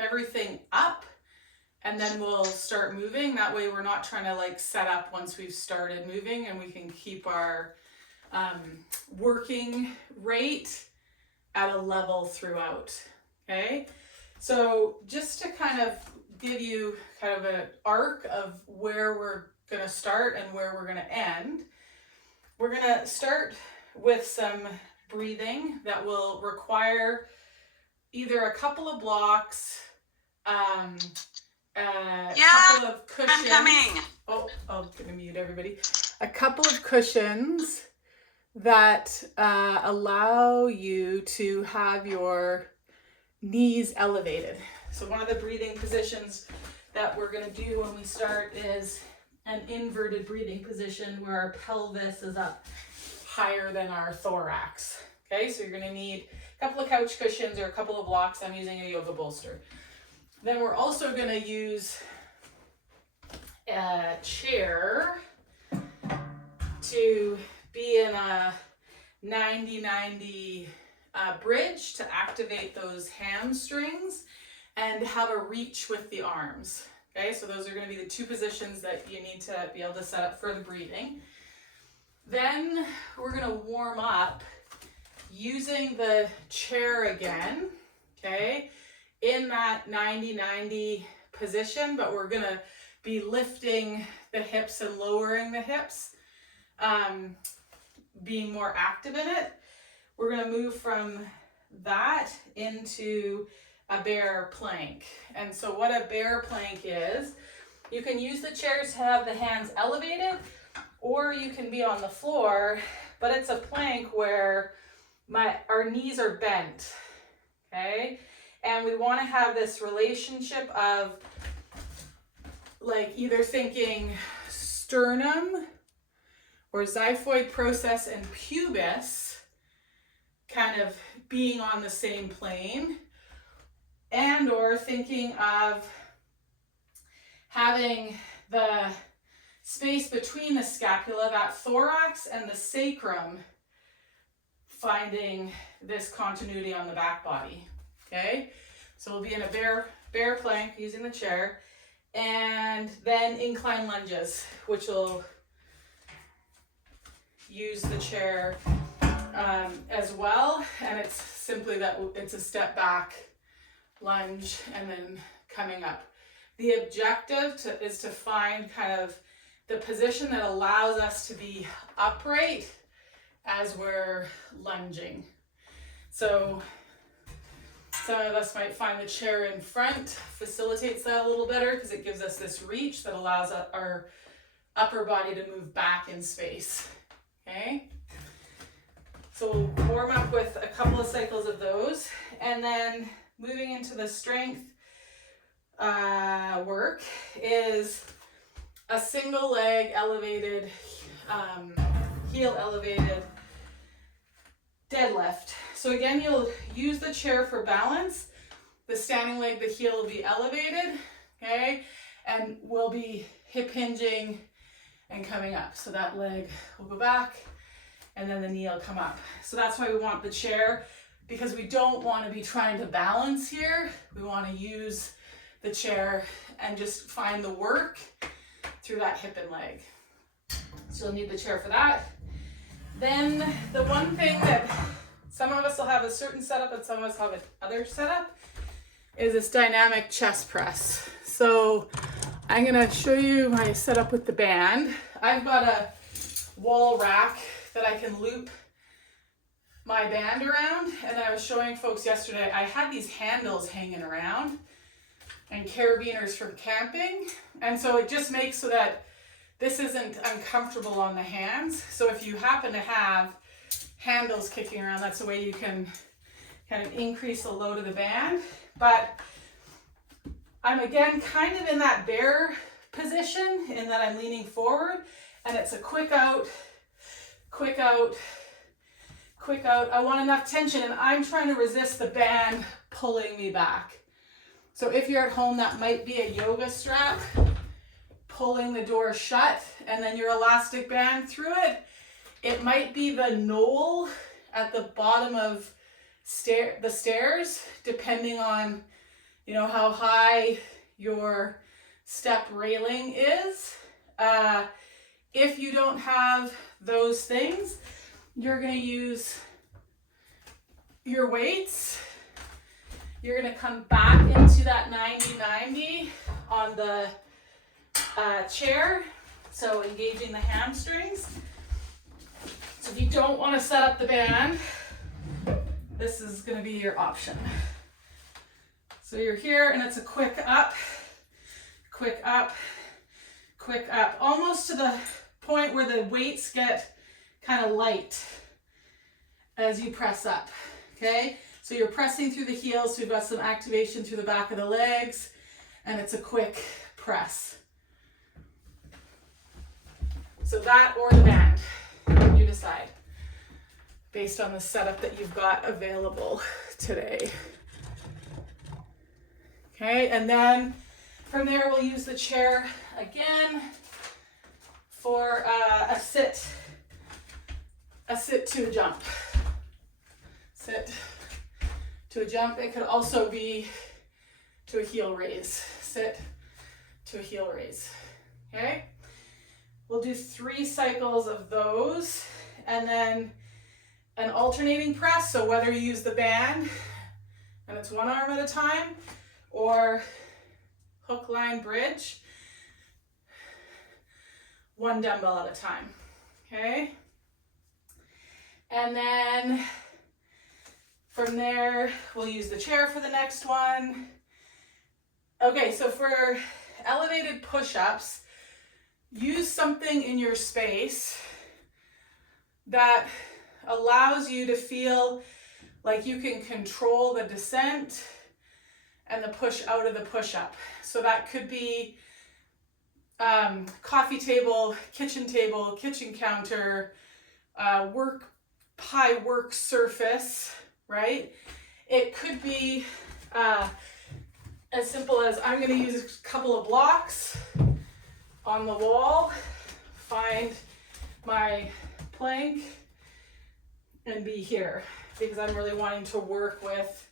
everything up and then we'll start moving. That way we're not trying to like set up once we've started moving, and we can keep our working rate at a level throughout. Okay, so just to kind of give you kind of an arc of where we're going to start and where we're going to end, we're going to start with some breathing that will require either a couple of blocks, a couple of cushions. I'm coming. Oh, I'm going to mute everybody. A couple of cushions that allow you to have your knees elevated. So one of the breathing positions that we're going to do when we start is an inverted breathing position where our pelvis is up higher than our thorax. Okay, so you're going to need a couple of couch cushions or a couple of blocks. I'm using a yoga bolster. Then we're also going to use a chair to be in a 90-90 bridge to activate those hamstrings and have a reach with the arms. Okay, so those are going to be the two positions that you need to be able to set up for the breathing. Then we're going to warm up using the chair again, okay, in that 90-90 position, but we're going to be lifting the hips and lowering the hips, being more active in it. We're going to move from that into a bear plank. And so what a bear plank is, you can use the chairs to have the hands elevated, or you can be on the floor, but it's a plank where our knees are bent, okay? And we want to have this relationship of like either thinking sternum or xiphoid process and pubis kind of being on the same plane, and or thinking of having the space between the scapula, that thorax, and the sacrum, finding this continuity on the back body. Okay, so we'll be in a bear plank using the chair, and then incline lunges, which will use the chair as well, and it's simply that it's a step back lunge and then coming up. The objective is to find kind of the position that allows us to be upright as we're lunging. So some of us might find the chair in front facilitates that a little better because it gives us this reach that allows our upper body to move back in space. Okay, so we'll warm up with a couple of cycles of those, and then moving into the strength work is a single leg elevated, heel elevated deadlift. So again, you'll use the chair for balance. The standing leg, the heel will be elevated, okay? And we'll be hip hinging and coming up. So that leg will go back and then the knee will come up. So that's why we want the chair, because we don't want to be trying to balance here. We want to use the chair and just find the work through that hip and leg. So you'll need the chair for that. Then the one thing that some of us will have a certain setup and some of us have another setup is this dynamic chest press. So I'm going to show you my setup with the band. I've got a wall rack that I can loop my band around, and I was showing folks yesterday, I had these handles hanging around and carabiners from camping, and so it just makes so that this isn't uncomfortable on the hands. So if you happen to have handles kicking around, that's a way you can kind of increase the load of the band. But I'm again kind of in that bear position in that I'm leaning forward, and it's a quick out, quick out, quick out. I want enough tension, and I'm trying to resist the band pulling me back. So if you're at home, that might be a yoga strap pulling the door shut, and then your elastic band through it. It might be the knoll at the bottom of the stairs, depending on you know, how high your step railing is. If you don't have those things, you're going to use your weights. You're going to come back into that 90-90 on the chair, so engaging the hamstrings. So if you don't want to set up the band, this is going to be your option. So you're here and it's a quick up, quick up, quick up, almost to the point where the weights get kind of light as you press up, okay? So you're pressing through the heels, so you've got some activation through the back of the legs, and it's a quick press. So that or the band, you decide, based on the setup that you've got available today. Okay, and then from there we'll use the chair again for a sit to a jump. Sit to a jump. It could also be to a heel raise. Sit to a heel raise. Okay, we'll do 3 cycles of those, and then an alternating press. So whether you use the band and it's one arm at a time, or hook, line, bridge, 1 dumbbell at a time, okay? And then from there, we'll use the chair for the next one. Okay, so for elevated push-ups, use something in your space that allows you to feel like you can control the descent and the push out of the push-up. So that could be coffee table, kitchen counter, high work surface, right? It could be as simple as I'm going to use a couple of blocks on the wall, find my plank, and be here, because I'm really wanting to work with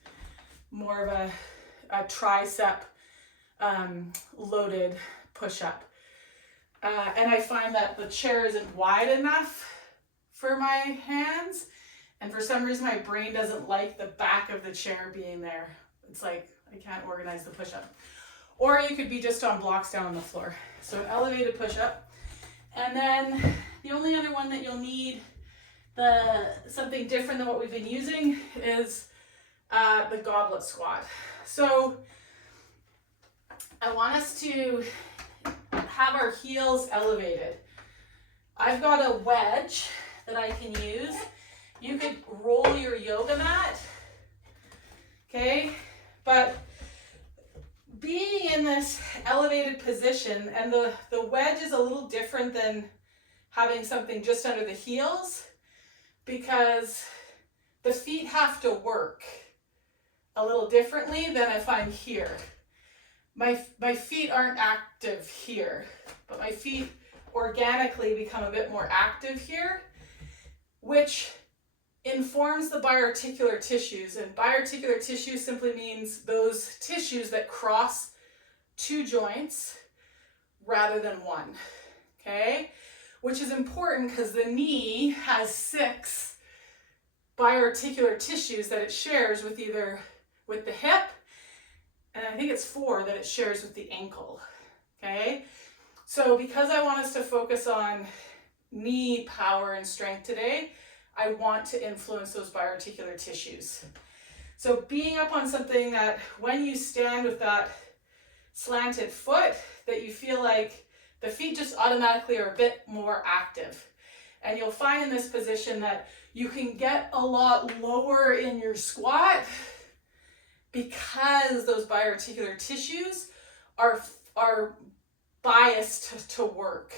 more of a tricep loaded push-up. And I find that the chair isn't wide enough for my hands, and for some reason my brain doesn't like the back of the chair being there. It's like I can't organize the push-up. Or you could be just on blocks down on the floor. So an elevated push-up. And then the only other one that you'll need, something different than what we've been using, is the goblet squat. So I want us to have our heels elevated. I've got a wedge that I can use. You could roll your yoga mat, okay? But being in this elevated position, and the wedge is a little different than having something just under the heels, because the feet have to work a little differently than if I'm here. My feet aren't active here, but my feet organically become a bit more active here, which informs the bi-articular tissues. And bi-articular tissue simply means those tissues that cross 2 joints rather than 1, okay? Which is important because the knee has 6 bi-articular tissues that it shares with with the hip, and I think it's 4 that it shares with the ankle, okay? So because I want us to focus on knee power and strength today, I want to influence those bi-articular tissues. So being up on something that when you stand with that slanted foot, that you feel like the feet just automatically are a bit more active. And you'll find in this position that you can get a lot lower in your squat because those bi-articular tissues are biased to work,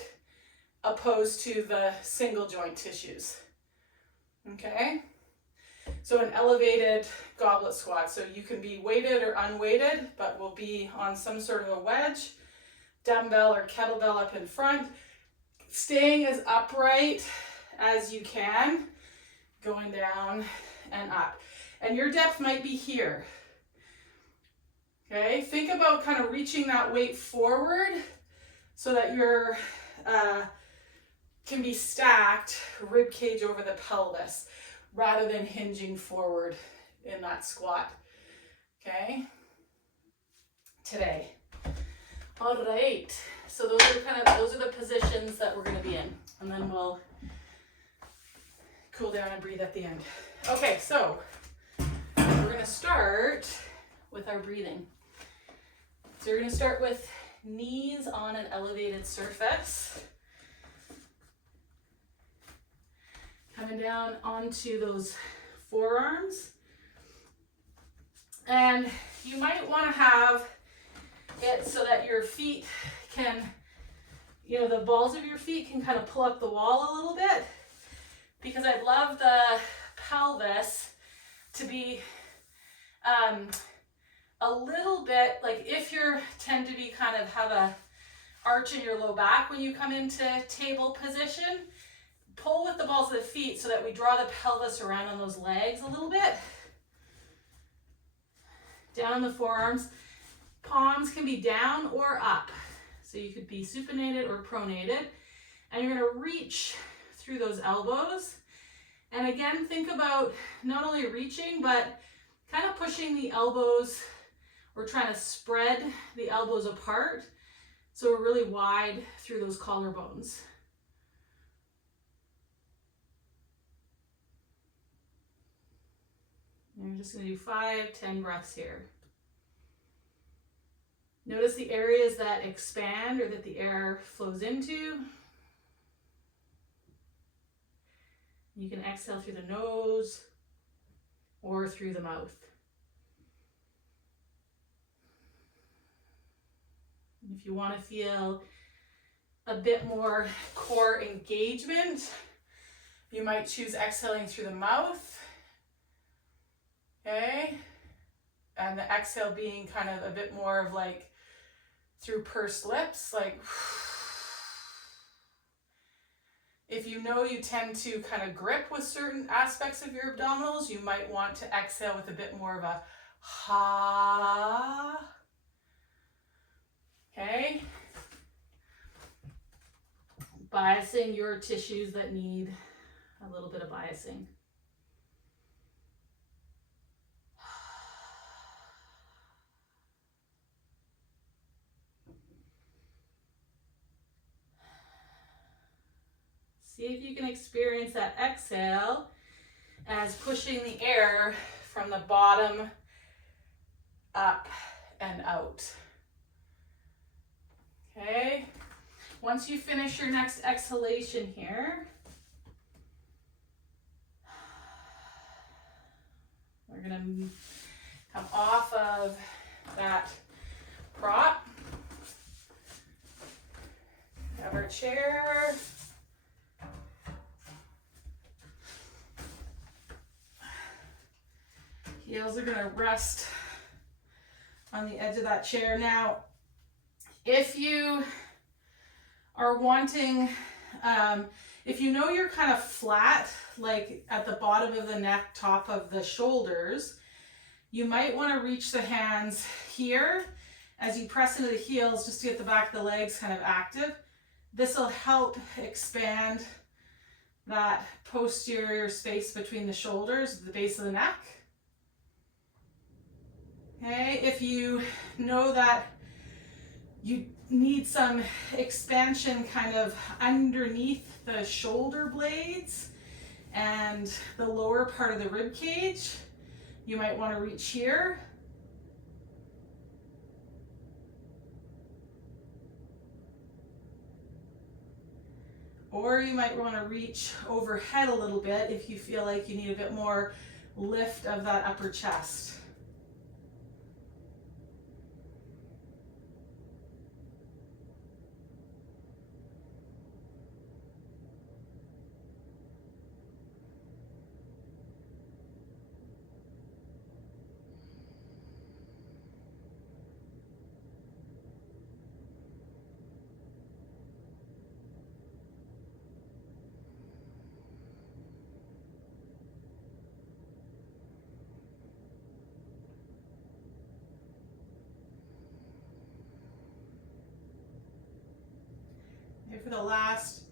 opposed to the single joint tissues. Okay, so an elevated goblet squat. So you can be weighted or unweighted, but will be on some sort of a wedge, dumbbell or kettlebell up in front, staying as upright as you can, going down and up. And your depth might be here. Okay, think about kind of reaching that weight forward so that your can be stacked rib cage over the pelvis rather than hinging forward in that squat. Okay, today. All right, so those are the positions that we're going to be in, and then we'll cool down and breathe at the end. Okay, so we're going to start with our breathing. So we're going to start with knees on an elevated surface, coming down onto those forearms, and you might want to have it so that your feet can, the balls of your feet can kind of pull up the wall a little bit, because I'd love the pelvis to be a little bit, like if you tend to be kind of have a arch in your low back when you come into table position, pull with the balls of the feet so that we draw the pelvis around on those legs a little bit. Down on the forearms. Palms can be down or up. So you could be supinated or pronated. And you're going to reach through those elbows. And again, think about not only reaching, but kind of pushing the elbows. We're trying to spread the elbows apart so we're really wide through those collarbones. And we're just going to do 5-10 breaths here. Notice the areas that expand or that the air flows into. You can exhale through the nose or through the mouth. If you want to feel a bit more core engagement, you might choose exhaling through the mouth. Okay? And the exhale being kind of a bit more of like through pursed lips, like if you know you tend to kind of grip with certain aspects of your abdominals, you might want to exhale with a bit more of a ha. Okay? Biasing your tissues that need a little bit of biasing. See if you can experience that exhale as pushing the air from the bottom up and out. Okay, once you finish your next exhalation here, we're going to come off of that prop, have our chair. Heels are going to rest on the edge of that chair. Now, if you are wanting, if you know you're kind of flat, like at the bottom of the neck, top of the shoulders, you might want to reach the hands here as you press into the heels just to get the back of the legs kind of active. This will help expand that posterior space between the shoulders, the base of the neck. Okay, if you know that you need some expansion kind of underneath the shoulder blades and the lower part of the rib cage, you might want to reach here. Or you might want to reach overhead a little bit if you feel like you need a bit more lift of that upper chest. Okay, for the last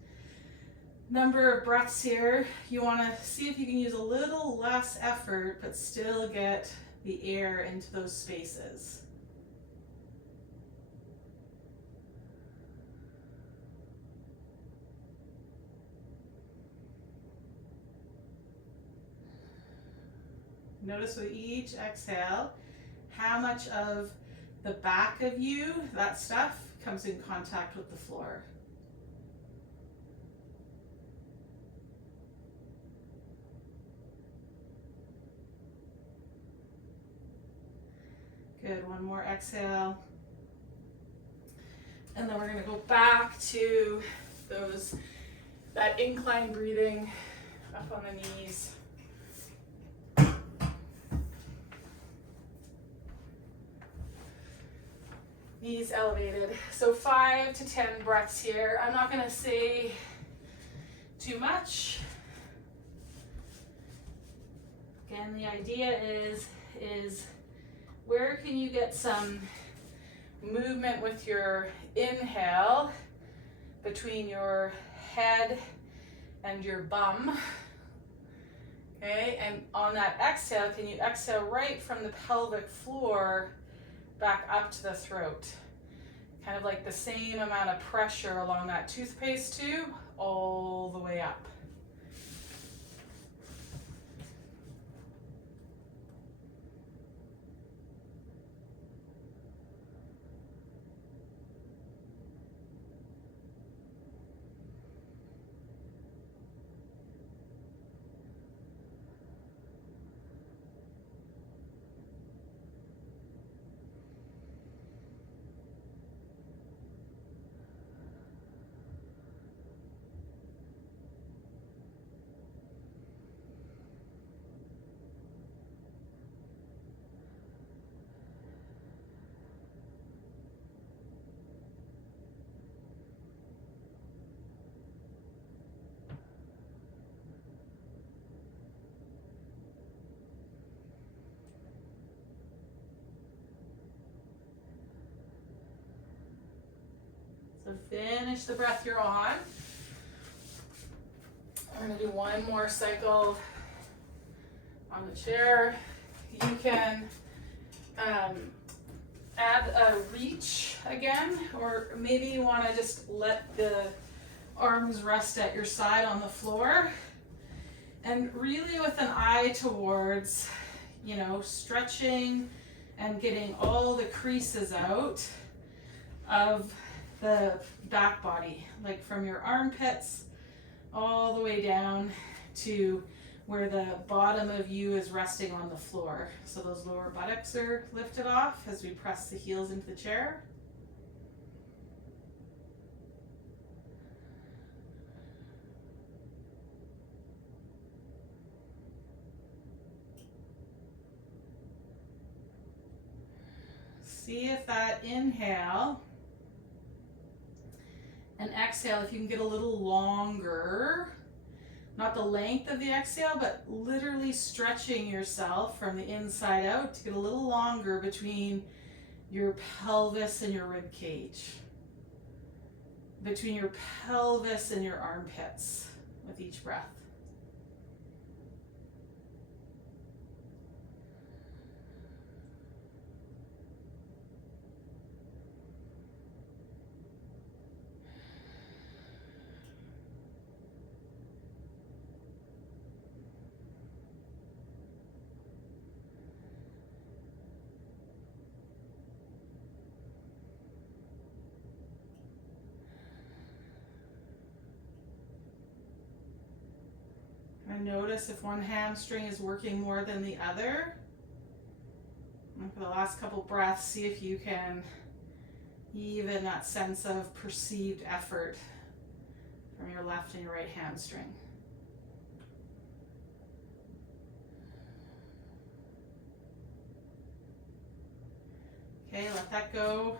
number of breaths here, you want to see if you can use a little less effort, but still get the air into those spaces. Notice with each exhale, how much of the back of you, that stuff, comes in contact with the floor. Good, one more exhale. And then we're gonna go back to that incline breathing up on the knees. Knees elevated. So 5 to 10 breaths here. I'm not gonna say too much. Again, the idea is where can you get some movement with your inhale between your head and your bum. Okay, and on that exhale, can you exhale right from the pelvic floor back up to the throat? Kind of like the same amount of pressure along that toothpaste tube all the way up. So finish the breath you're on. I'm going to do one more cycle on the chair. You can add a reach again, or maybe you want to just let the arms rest at your side on the floor. And really with an eye towards, you know, stretching and getting all the creases out of the back body, like from your armpits all the way down to where the bottom of you is resting on the floor. So those lower buttocks are lifted off as we press the heels into the chair. See if that inhale and exhale, if you can get a little longer, not the length of the exhale, but literally stretching yourself from the inside out to get a little longer between your pelvis and your rib cage, between your pelvis and your armpits with each breath. And notice if one hamstring is working more than the other. And for the last couple breaths, see if you can even that sense of perceived effort from your left and your right hamstring. Okay, let that go.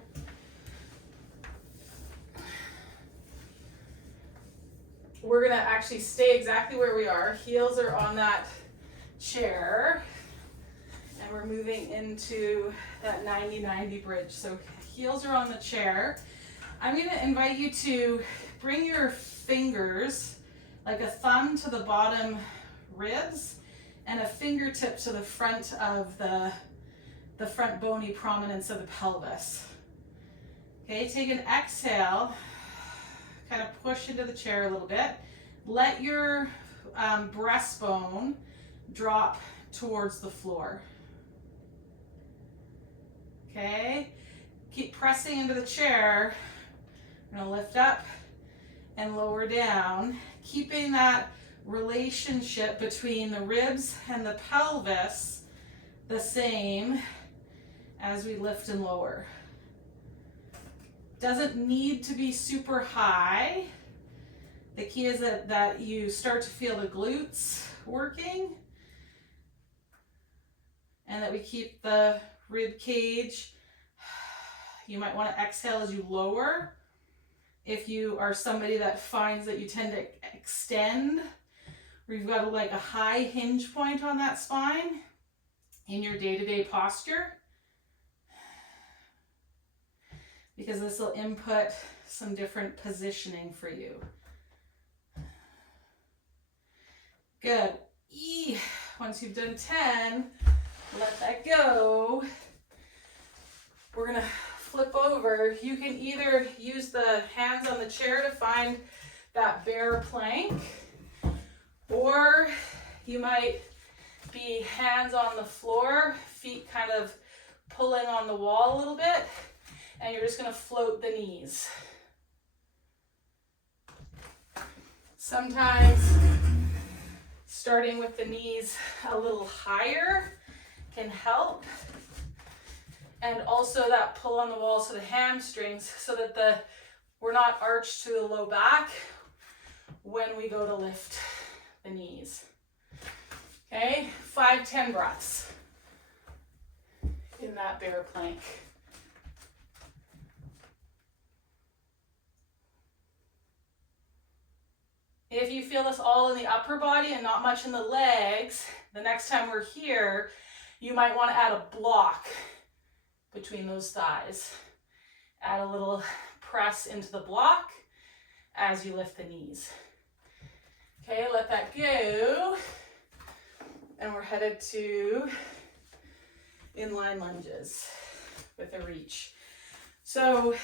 We're gonna actually stay exactly where we are. Heels are on that chair. And we're moving into that 90-90 bridge. So heels are on the chair. I'm gonna invite you to bring your fingers like a thumb to the bottom ribs and a fingertip to the front of the front bony prominence of the pelvis. Okay, take an exhale, kind of push into the chair a little bit. Let your breastbone drop towards the floor. Okay, keep pressing into the chair. I'm gonna lift up and lower down, keeping that relationship between the ribs and the pelvis the same as we lift and lower. Doesn't need to be super high. The key is that you start to feel the glutes working and that we keep the rib cage. You might want to exhale as you lower. If you are somebody that finds that you tend to extend, or you've got like a high hinge point on that spine in your day-to-day posture, because this will input some different positioning for you. Good. Once you've done 10, let that go. We're gonna flip over. You can either use the hands on the chair to find that bear plank, or you might be hands on the floor, feet kind of pulling on the wall a little bit, and you're just gonna float the knees. Sometimes starting with the knees a little higher can help. And also that pull on the wall, so the hamstrings, so that we're not arched to the low back when we go to lift the knees. Okay, 5-10 breaths in that bear plank. If you feel this all in the upper body and not much in the legs, the next time we're here, you might want to add a block between those thighs. Add a little press into the block as you lift the knees. Okay, let that go. And we're headed to inline lunges with a reach. So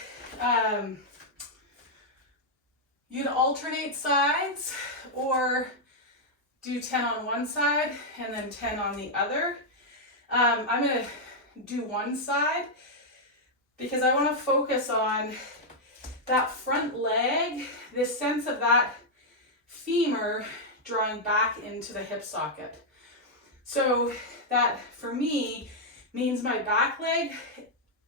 you can alternate sides or do 10 on one side and then 10 on the other. I'm going to do one side because I want to focus on that front leg, this sense of that femur drawing back into the hip socket. So that for me means my back leg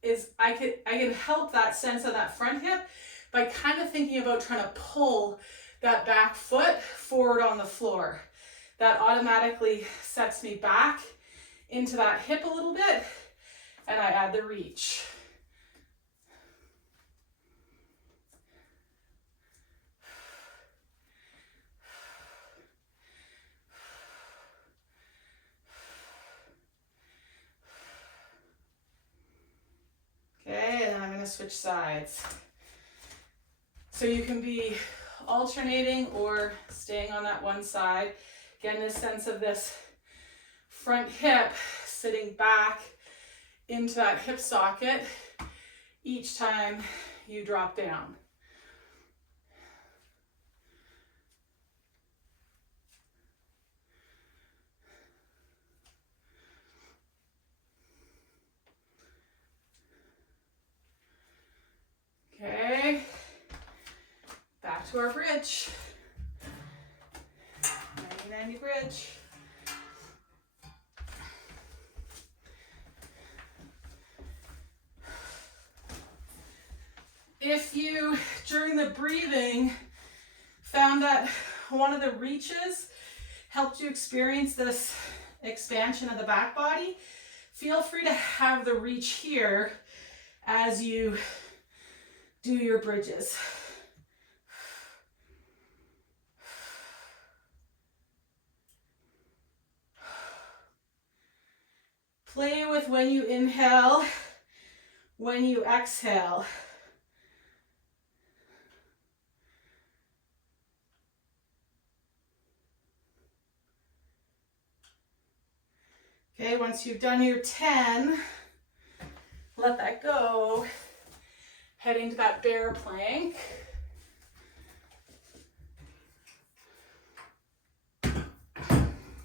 is, I can help that sense of that front hip by kind of thinking about trying to pull that back foot forward on the floor. That automatically sets me back into that hip a little bit, and I add the reach. Okay, and then I'm going to switch sides. So you can be alternating or staying on that one side. Again, this sense of this front hip sitting back into that hip socket each time you drop down. Okay, back to our bridge. 90-90 bridge. If you, during the breathing, found that one of the reaches helped you experience this expansion of the back body, feel free to have the reach here as you do your bridges. Play with when you inhale, when you exhale. Okay, once you've done your 10, let that go. Head into that bear plank.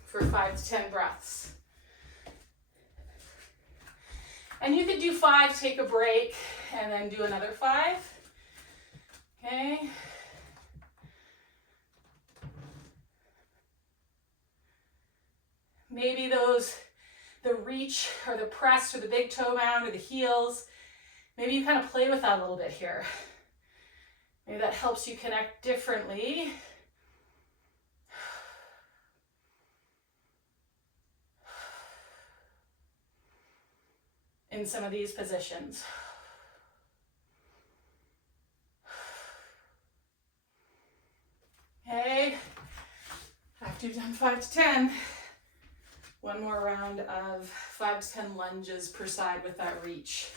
For 5 to 10 breaths. And you could do 5, take a break, and then do another 5. Okay. Maybe the reach or the press or the big toe mound or the heels, maybe you kind of play with that a little bit here. Maybe that helps you connect differently. In some of these positions. Okay, after you've done 5 to 10, one more round of 5 to 10 lunges per side with that reach.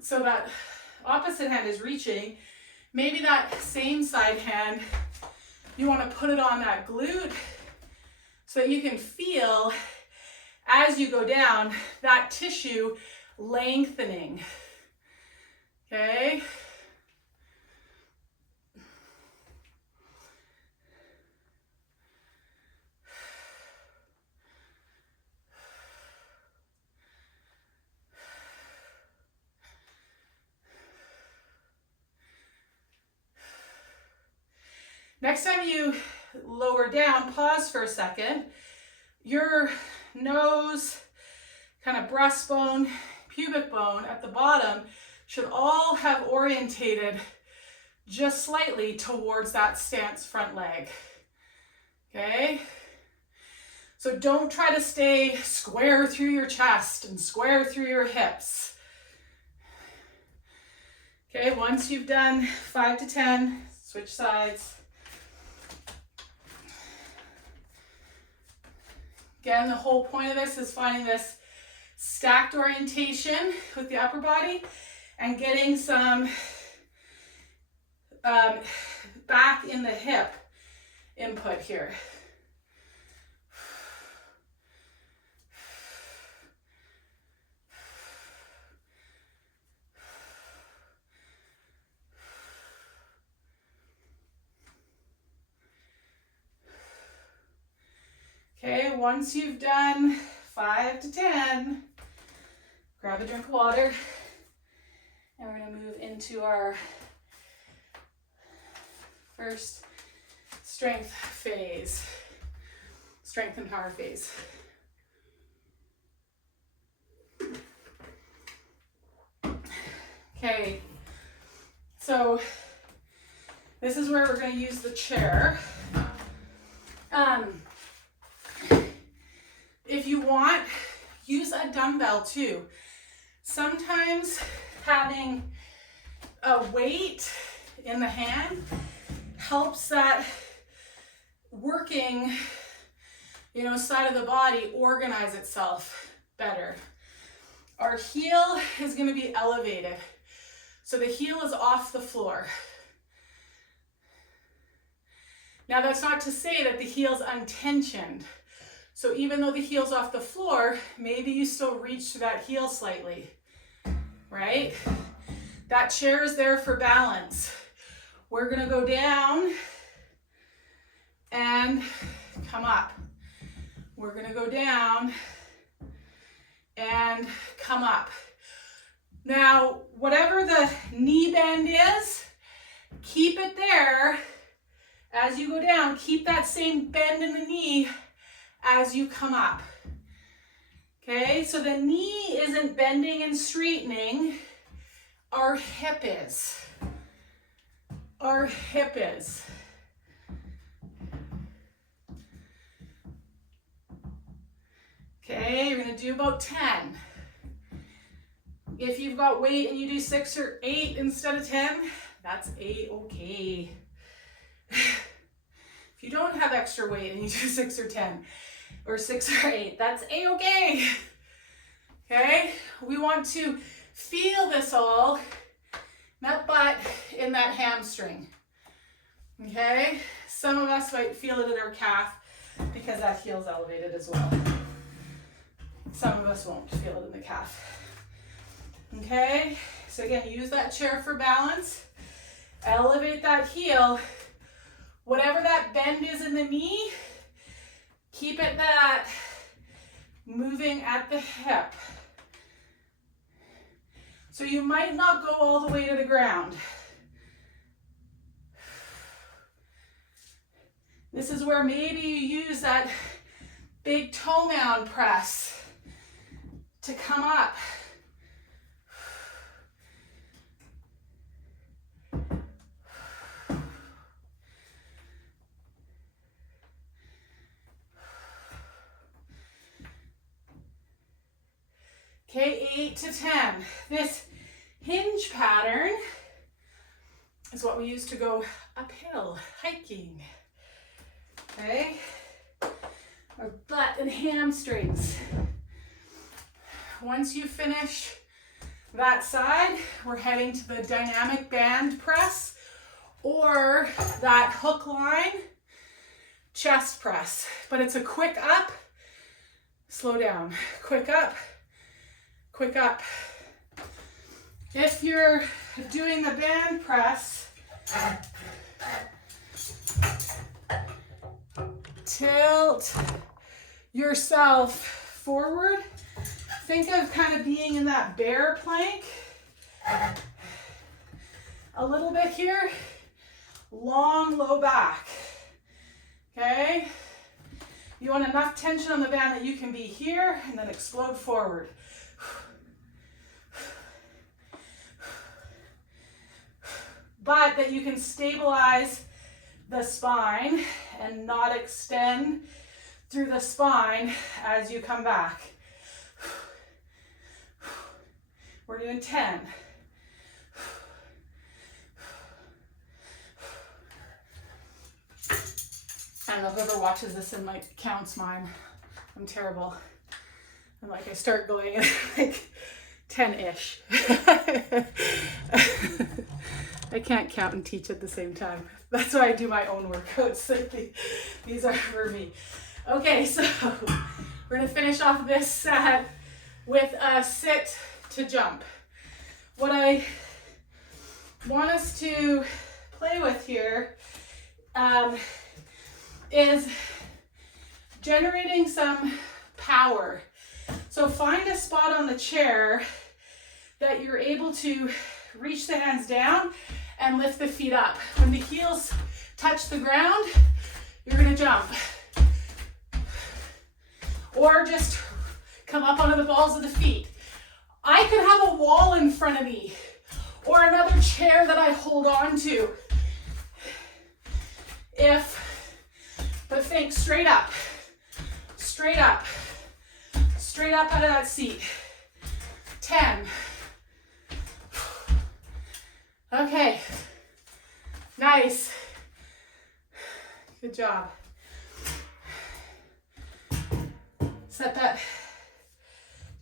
So that opposite hand is reaching. Maybe that same side hand, you want to put it on that glute so that you can feel as you go down that tissue lengthening. Okay. Next time you lower down, pause for a second. Your nose, kind of breastbone, pubic bone at the bottom should all have orientated just slightly towards that stance front leg. Okay? So don't try to stay square through your chest and square through your hips. Okay, once you've done 5 to 10, switch sides. Again, the whole point of this is finding this stacked orientation with the upper body and getting some back in the hip input here. Okay, once you've done 5 to 10, grab a drink of water, and we're going to move into our first strength phase, strength and power phase. Okay, so this is where we're going to use the chair. If you want, use a dumbbell too. Sometimes having a weight in the hand helps that working, side of the body organize itself better. Our heel is going to be elevated. So the heel is off the floor. Now that's not to say that the heel's untensioned. So even though the heel's off the floor, maybe you still reach to that heel slightly, right? That chair is there for balance. We're gonna go down and come up. We're gonna go down and come up. Now, whatever the knee bend is, keep it there as you go down. Keep that same bend in the knee as you come up. Okay, so the knee isn't bending and straightening, our hip is. Our hip is. Okay, you're gonna do about 10. If you've got weight and you do 6 or 8 instead of 10, that's a-okay. If you don't have extra weight and you do 6 or 10, or 6 or 8, that's a-okay. Okay, we want to feel this all, that butt in that hamstring. Okay, some of us might feel it in our calf. because that heel's elevated as well. Some of us won't feel it in the calf. Okay, so again, use that chair for balance. Elevate that heel. Whatever that bend is in the knee, keep it that moving at the hip. So you might not go all the way to the ground. This is where maybe you use that big toe mound press to come up. Okay, 8 to 10. This hinge pattern is what we use to go uphill, hiking. Okay, our butt and hamstrings. Once you finish that side, we're heading to the dynamic band press or that hook line chest press. But it's a quick up, slow down, quick up, quick up. If you're doing the band press, tilt yourself forward. Think of kind of being in that bear plank. A little bit here. Long, low back. Okay? You want enough tension on the band that you can be here and then explode forward. But that you can stabilize the spine and not extend through the spine as you come back. We're doing 10. I don't know if whoever watches this and like counts mine. I'm terrible. I'm like, I start going at like 10-ish. I can't count and teach at the same time. That's why I do my own workouts. These are for me. Okay, so we're gonna finish off this set with a sit to jump. What I want us to play with here is generating some power. So find a spot on the chair that you're able to reach the hands down and lift the feet up. When the heels touch the ground, you're gonna jump. Or just come up onto the balls of the feet. I could have a wall in front of me or another chair that I hold on to. But think straight up, straight up, straight up out of that seat. 10. Okay, nice, good job. Set that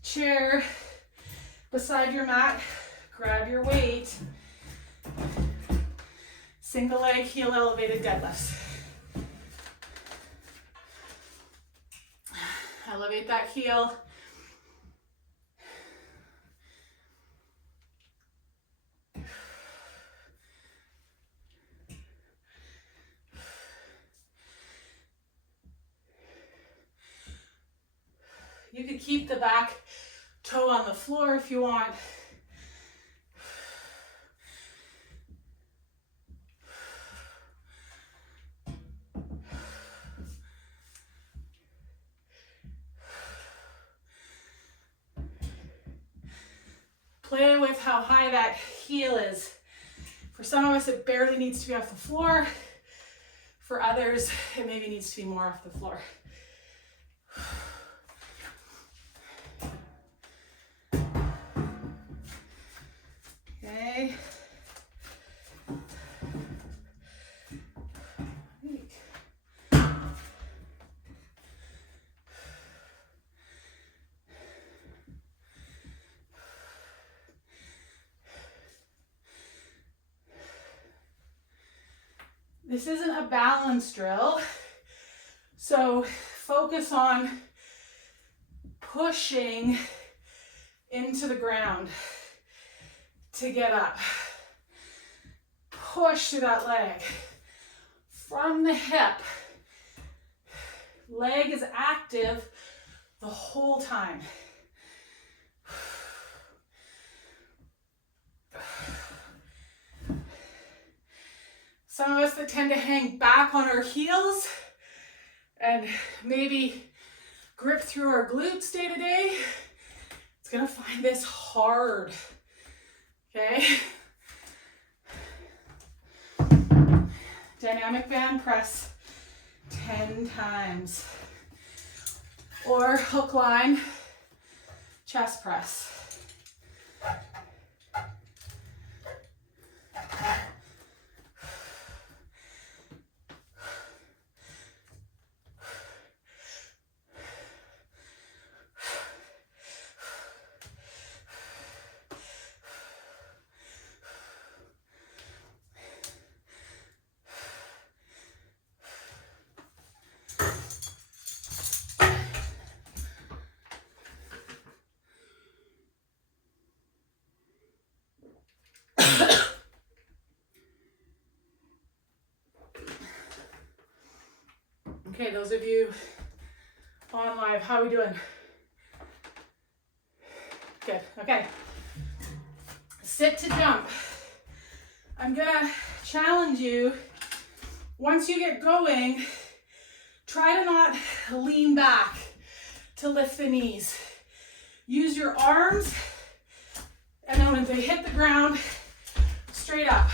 chair beside your mat, grab your weight, single leg, heel elevated deadlifts. Elevate that heel. You could keep the back toe on the floor if you want. Play with how high that heel is. For some of us, it barely needs to be off the floor. For others, it maybe needs to be more off the floor. Okay. This isn't a balance drill, So focus on pushing into the ground to get up. Push through that leg from the hip. Leg is active the whole time. Some of us that tend to hang back on our heels and maybe grip through our glutes day to day, it's gonna find this hard, okay? Dynamic band press 10 times. Or hook line chest press. Okay, those of you on live, how are we doing? Good, okay. Sit to jump. I'm gonna challenge you, once you get going, try to not lean back to lift the knees. Use your arms, and then when they hit the ground, straight up.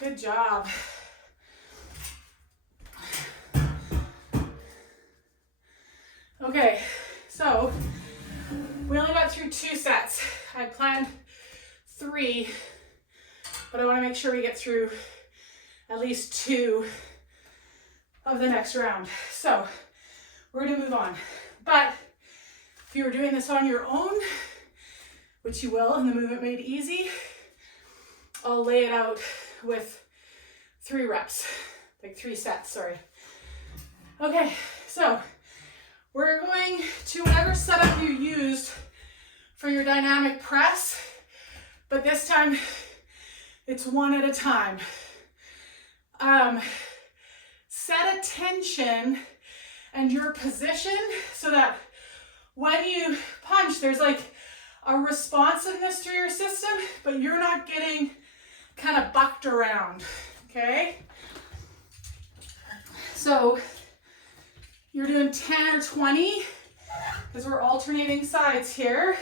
Good job. Okay, so we only got through 2 sets. I planned 3, but I want to make sure we get through at least 2 of the next round. So we're going to move on. But if you were doing this on your own, which you will in the Movement Made Easy, I'll lay it out with 3 reps, like 3 sets, sorry. Okay, so we're going to whatever setup you used for your dynamic press, but this time it's 1 at a time. Set attention and your position so that when you punch, there's like a responsiveness through your system, but you're not getting kind of bucked around, okay? So you're doing 10 or 20 because we're alternating sides here.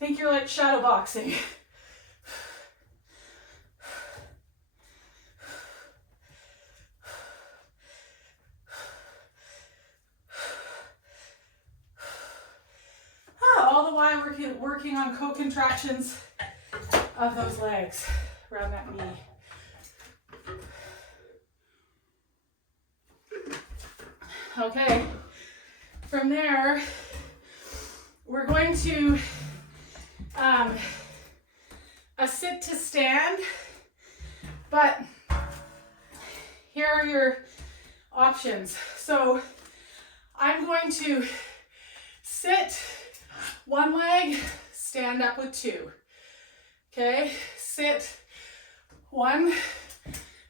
Think you're like shadow boxing. All the while working on co-contractions of those legs around that knee. Okay, from there, we're going to a sit to stand, but here are your options. So I'm going to sit, 1 leg, stand up with 2. Okay, sit, 1,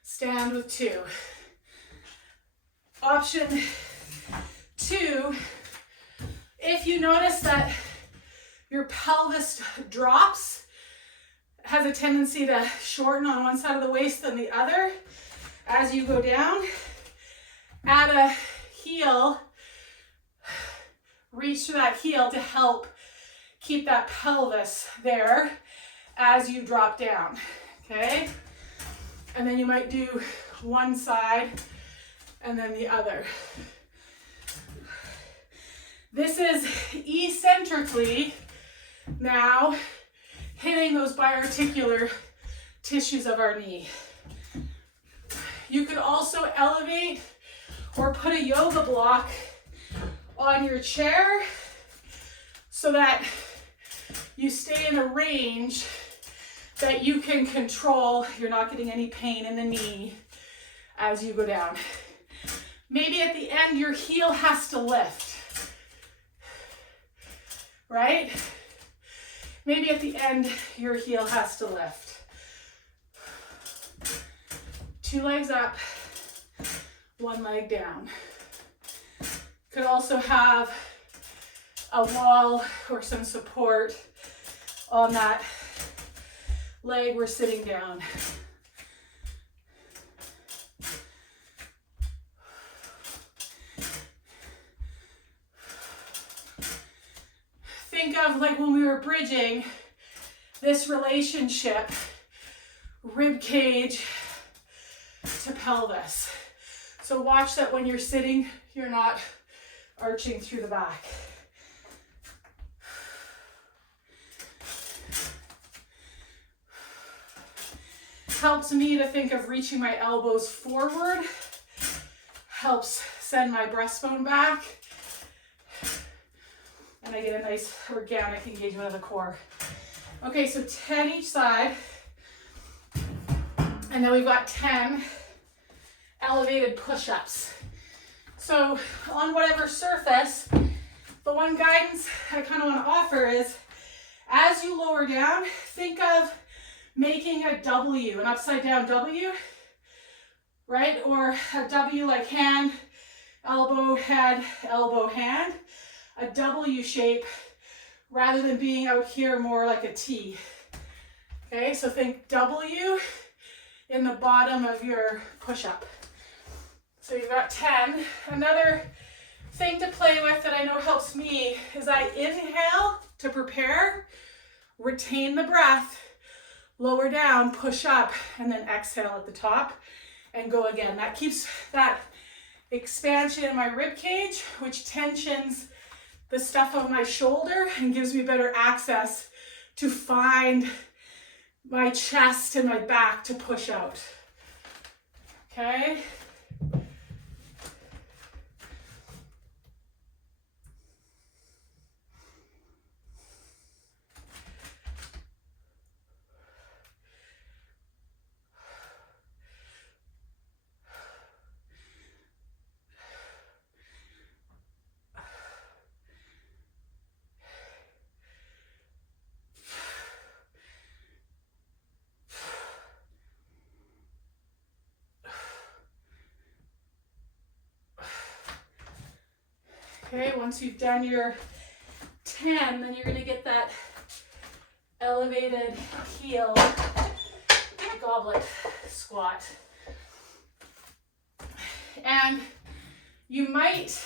stand with 2. Option 2, if you notice that your pelvis drops, has a tendency to shorten on one side of the waist than the other as you go down, add a heel reach to that heel to help keep that pelvis there as you drop down, okay? And then you might do one side and then the other. This is eccentrically now hitting those bi-articular tissues of our knee. You could also elevate or put a yoga block on your chair so that you stay in a range that you can control. You're not getting any pain in the knee as you go down. Maybe at the end your heel has to lift, right? Maybe at the end your heel has to lift. 2 legs up, 1 leg down. Could also have a wall or some support on that leg we're sitting down. Think of like when we were bridging this relationship, rib cage to pelvis. So watch that when you're sitting, you're not arching through the back. Helps me to think of reaching my elbows forward. Helps send my breastbone back. And I get a nice organic engagement of the core. Okay, so 10 each side. And then we've got 10 elevated push-ups. So on whatever surface, the one guidance I kind of want to offer is as you lower down, think of making a W, an upside down W, right? Or a W like hand, elbow, head, elbow, hand. A W shape rather than being out here more like a T. Okay, so think W in the bottom of your push-up. So you've got 10. Another thing to play with that I know helps me is I inhale to prepare, retain the breath, lower down, push up, and then exhale at the top and go again. That keeps that expansion in my rib cage, which tensions the stuff on my shoulder and gives me better access to find my chest and my back to push out. Okay? Okay, once you've done your 10, then you're going to get that elevated heel goblet squat. And you might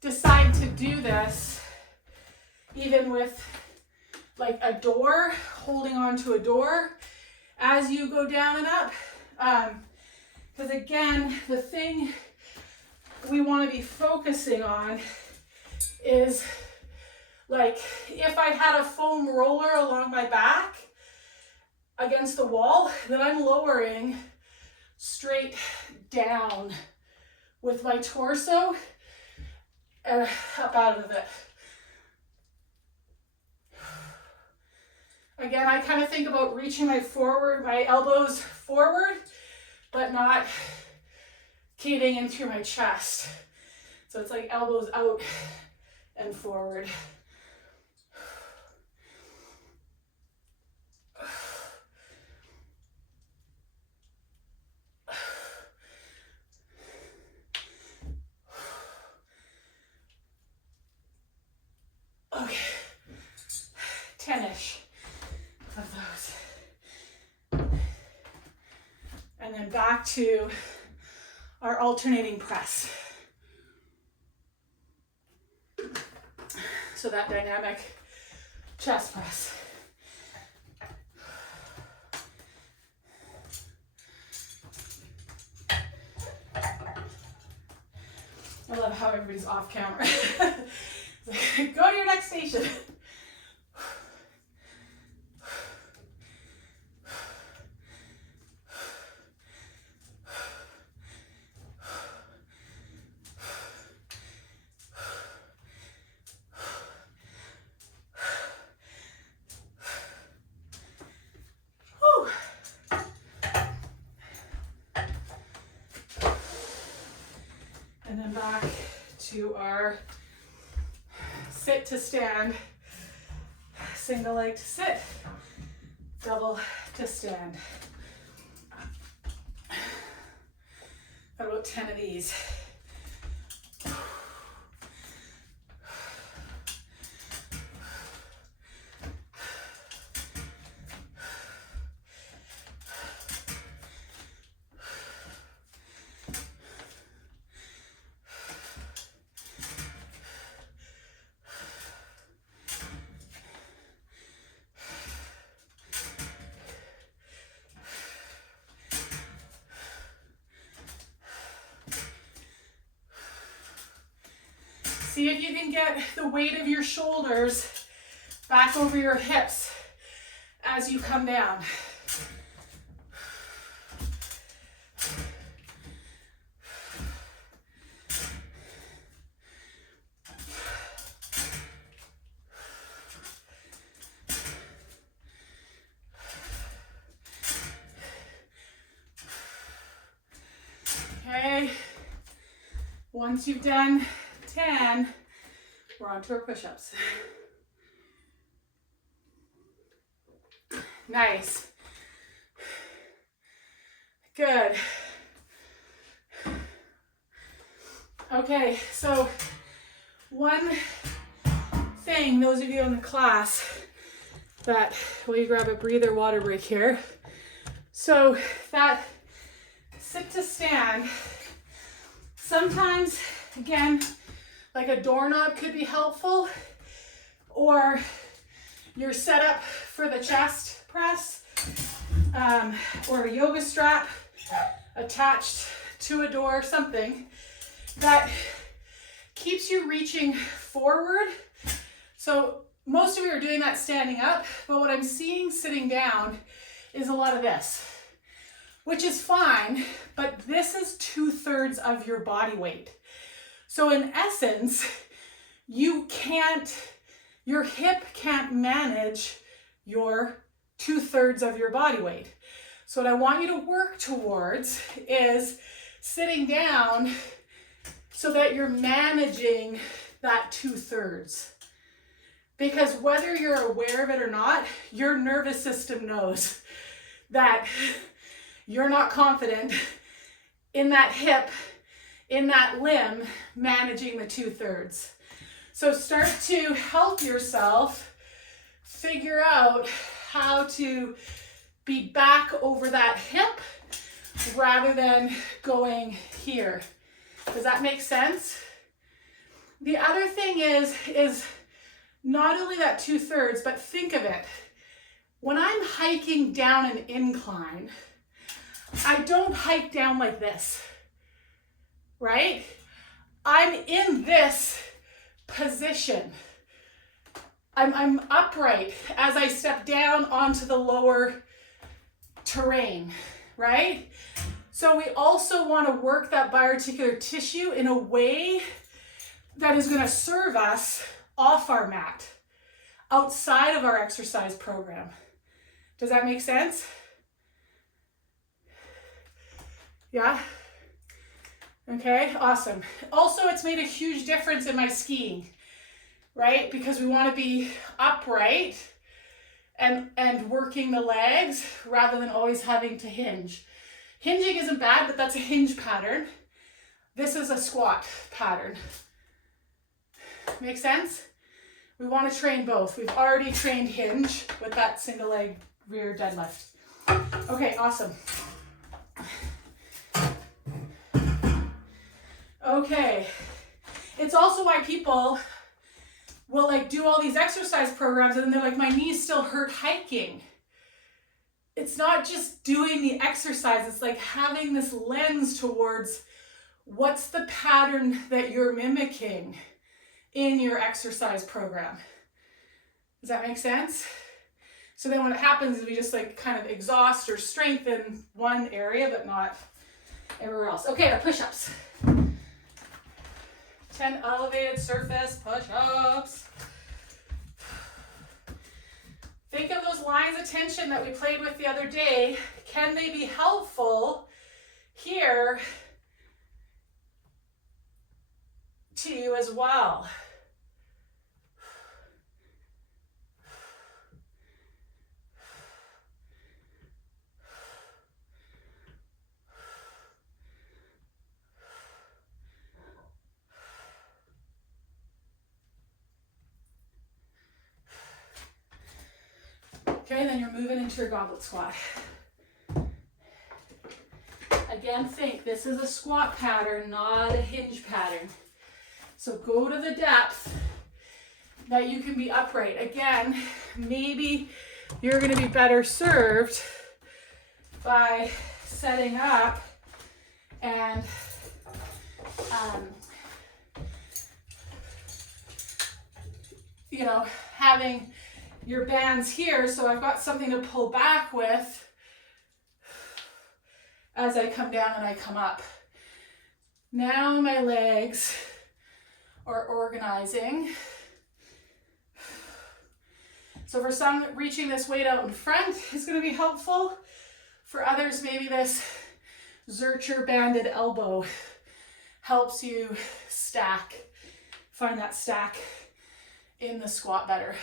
decide to do this even with like a door, holding on to a door as you go down and up. Because again, the thing we want to be focusing on is like if I had a foam roller along my back against the wall, then I'm lowering straight down with my torso and up out of it. Again, I kind of think about reaching my elbows forward, but not caving in through my chest. So it's like elbows out and forward. Okay, 10-ish of those. And then back to our alternating press. So that dynamic chest press. I love how everybody's off camera. Go to your next station. And then back to our sit to stand, single leg to sit, double to stand. Got about 10 of these. See if you can get the weight of your shoulders back over your hips as you come down. Okay, once you've done 10, we're on to our push-ups. Nice. Good. Okay, so one thing, those of you in the class, that, well, you grab a breather, water break here. So that sit to stand, sometimes, again, like a doorknob could be helpful, or your setup for the chest press, or a yoga strap attached to a door, something that keeps you reaching forward. So most of you are doing that standing up, but what I'm seeing sitting down is a lot of this, which is fine, but this is 2/3 of your body weight. So in essence, your hip can't manage your 2/3 of your body weight. So what I want you to work towards is sitting down so that you're managing that 2/3. Because whether you're aware of it or not, your nervous system knows that you're not confident in that hip, in that limb, managing the 2/3. So start to help yourself figure out how to be back over that hip rather than going here. Does that make sense? The other thing is not only that 2/3, but think of it. When I'm hiking down an incline, I don't hike down like this, right? I'm in this position. I'm upright as I step down onto the lower terrain, right? So we also want to work that bi-articular tissue in a way that is going to serve us off our mat, outside of our exercise program. Does that make sense? Yeah? Okay, awesome. Also, it's made a huge difference in my skiing, right? Because we want to be upright and working the legs rather than always having to hinge. Hinging isn't bad, but that's a hinge pattern. This is a squat pattern. Make sense? We want to train both. We've already trained hinge with that single leg rear deadlift. Okay, awesome. Okay, it's also why people will like do all these exercise programs and then they're like, my knees still hurt hiking. It's not just doing the exercise, it's like having this lens towards what's the pattern that you're mimicking in your exercise program. Does that make sense? So then what happens is we just like kind of exhaust or strengthen one area, but not everywhere else. Okay, our push-ups. 10 elevated surface push-ups. Think of those lines of tension that we played with the other day. Can they be helpful here to you as well? Okay, then you're moving into your goblet squat. Again, think this is a squat pattern, not a hinge pattern. So go to the depth that you can be upright. Again, maybe you're going to be better served by setting up and having your bands here, so I've got something to pull back with as I come down and I come up. Now my legs are organizing. So for some, reaching this weight out in front is going to be helpful. For others, maybe this Zercher banded elbow helps you stack, find that stack in the squat better.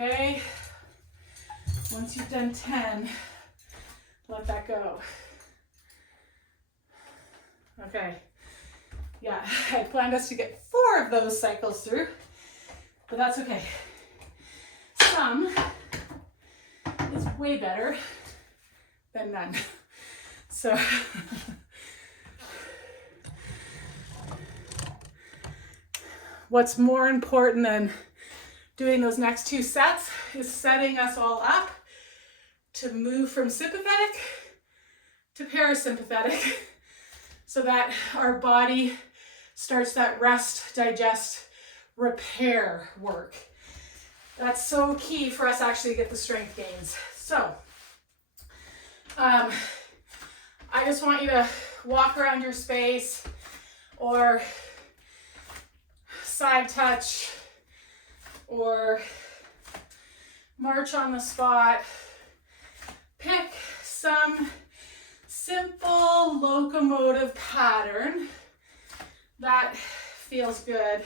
Okay, once you've done 10, let that go. Okay, yeah, I planned us to get 4 of those cycles through, but that's okay. Some is way better than none. So, what's more important than doing those next 2 sets is setting us all up to move from sympathetic to parasympathetic so that our body starts that rest, digest, repair work. That's so key for us actually to get the strength gains. So, I just want you to walk around your space or side touch or march on the spot. Pick some simple locomotive pattern that feels good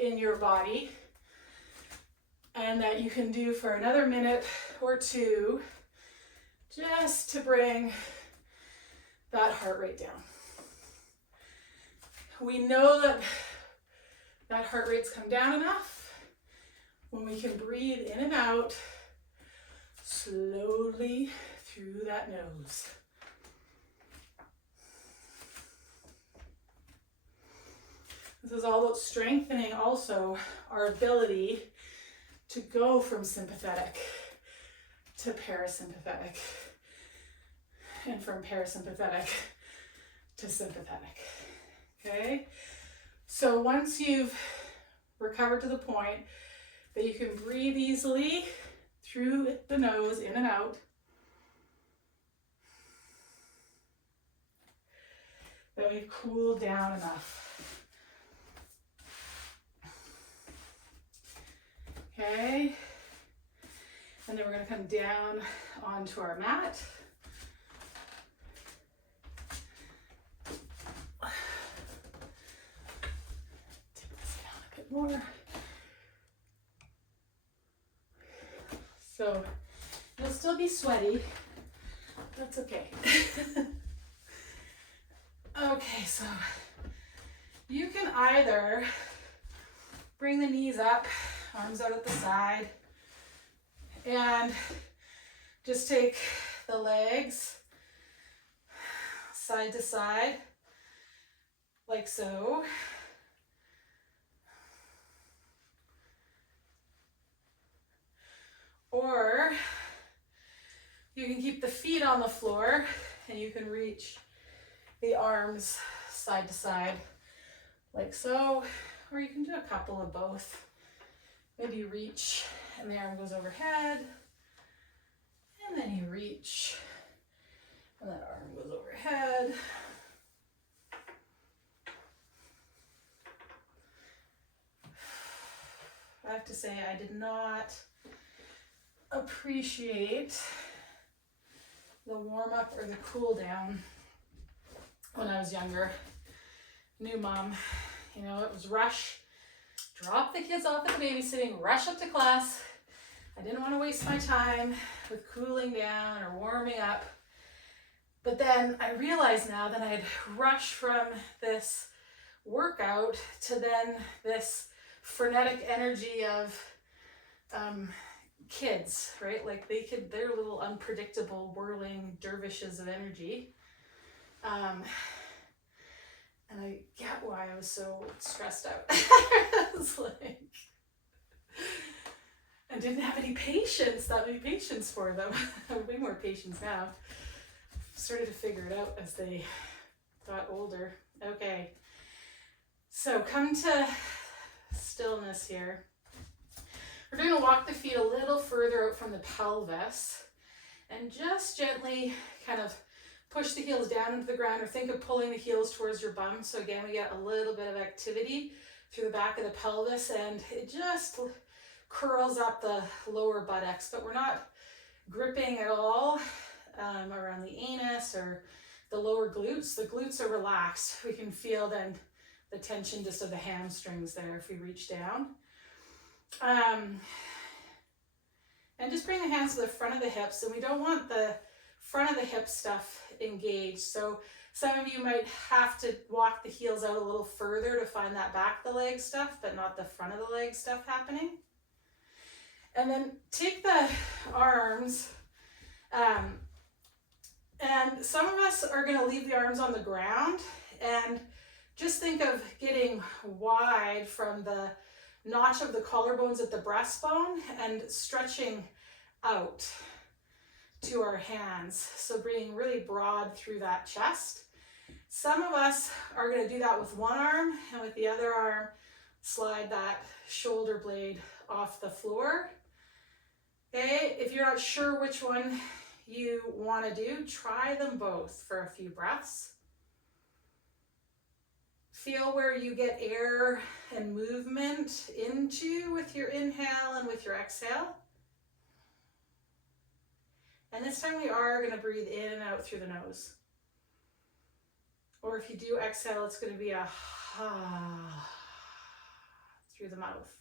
in your body and that you can do for another minute or 2 just to bring that heart rate down. We know that heart rate's come down enough when we can breathe in and out slowly through that nose. This is all about strengthening also our ability to go from sympathetic to parasympathetic and from parasympathetic to sympathetic. Okay? So once you've recovered to the point that you can breathe easily through the nose, in and out, then we've cooled down enough. Okay, and then we're going to come down onto our mat. Tip this down a bit more. So you'll still be sweaty. That's okay. Okay, so you can either bring the knees up arms out at the side. And just take the legs side to side, like so. Or you can keep the feet on the floor and you can reach the arms side to side, like so. Or you can do a couple of both. Maybe you reach and the arm goes overhead, and then you reach and that arm goes overhead. I have to say, I did not appreciate the warm-up or the cool-down when I was younger. New mom, you know, it was rush, drop the kids off at the babysitting, rush up to class. I didn't want to waste my time with cooling down or warming up. But then I realized now that I'd rush from this workout to then this frenetic energy of kids, right? Like they're little unpredictable whirling dervishes of energy. And I get why I was so stressed out. I was like, I didn't have any patience, that many patience for them. I have way more patience now. Started to figure it out as they got older. Okay, so come to stillness here. We're going to walk the feet a little further out from the pelvis and just gently kind of push the heels down into the ground, or think of pulling the heels towards your bum. So again, we get a little bit of activity through the back of the pelvis, and it just curls up the lower buttocks, but we're not gripping at all around the anus or the lower glutes. The glutes are relaxed. We can feel then the tension just of the hamstrings there if we reach down. And just bring the hands to the front of the hips, and we don't want the front of the hip stuff engaged. So some of you might have to walk the heels out a little further to find that back of the leg stuff, but not the front of the leg stuff happening. And then take the arms, and some of us are going to leave the arms on the ground, and just think of getting wide from the notch of the collarbones at the breastbone and stretching out to our hands. So being really broad through that chest. Some of us are going to do that with one arm, and with the other arm, slide that shoulder blade off the floor. Okay, if you're not sure which one you want to do, try them both for a few breaths. Feel where you get air and movement into with your inhale and with your exhale. And this time we are going to breathe in and out through the nose. Or if you do exhale, it's going to be a ha through the mouth.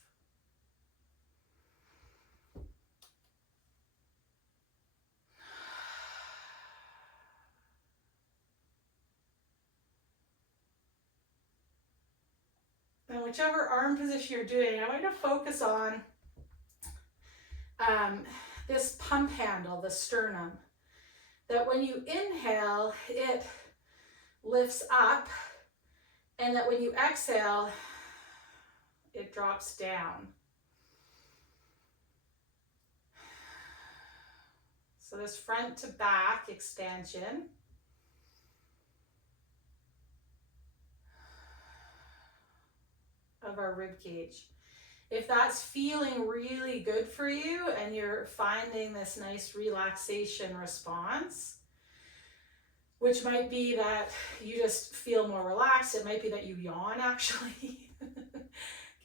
Now, whichever arm position you're doing, I want you to focus on this pump handle, the sternum. That when you inhale, it lifts up, and that when you exhale, it drops down. So this front to back expansion. Of our rib cage. If that's feeling really good for you and you're finding this nice relaxation response, which might be that you just feel more relaxed, it might be that you yawn actually.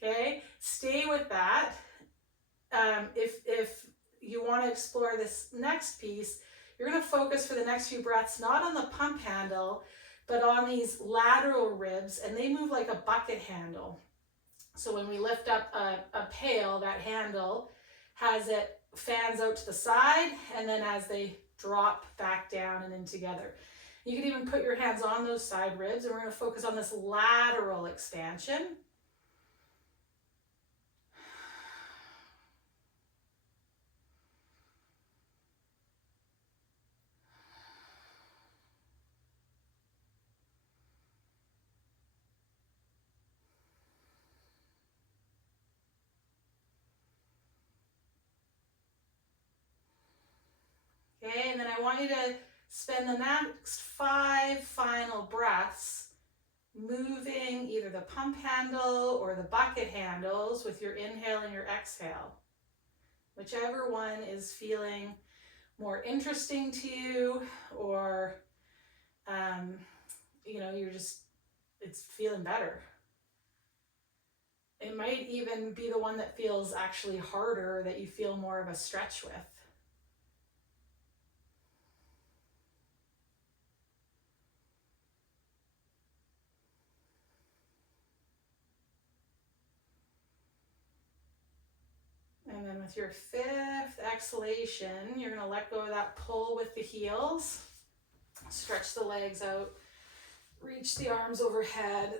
Okay, stay with that. If you want to explore this next piece, you're going to focus for the next few breaths not on the pump handle, but on these lateral ribs, and they move like a bucket handle. So when we lift up a pail, that handle has it fans out to the side, and then as they drop back down and in together. You can even put your hands on those side ribs, and we're going to focus on this lateral expansion. Okay, and then I want you to spend the next 5 final breaths moving either the pump handle or the bucket handles with your inhale and your exhale. Whichever one is feeling more interesting to you, or you know, it's feeling better. It might even be the one that feels actually harder, that you feel more of a stretch with. And then with your 5th exhalation, you're going to let go of that pull with the heels. Stretch the legs out. Reach the arms overhead.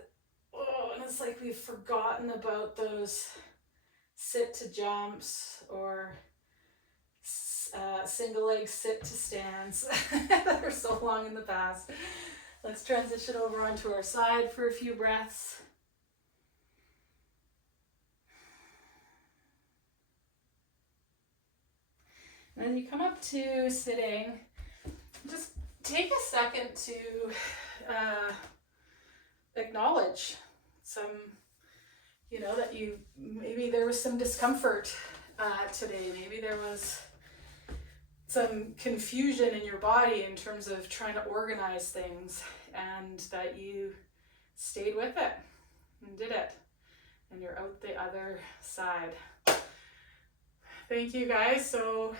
Oh, and it's like we've forgotten about those sit to jumps or single leg sit to stands that are so long in the past. Let's transition over onto our side for a few breaths. And then you come up to sitting. Just take a second to acknowledge some, you know, that maybe there was some discomfort today. Maybe there was some confusion in your body in terms of trying to organize things, and that you stayed with it and did it, and you're out the other side. Thank you guys. So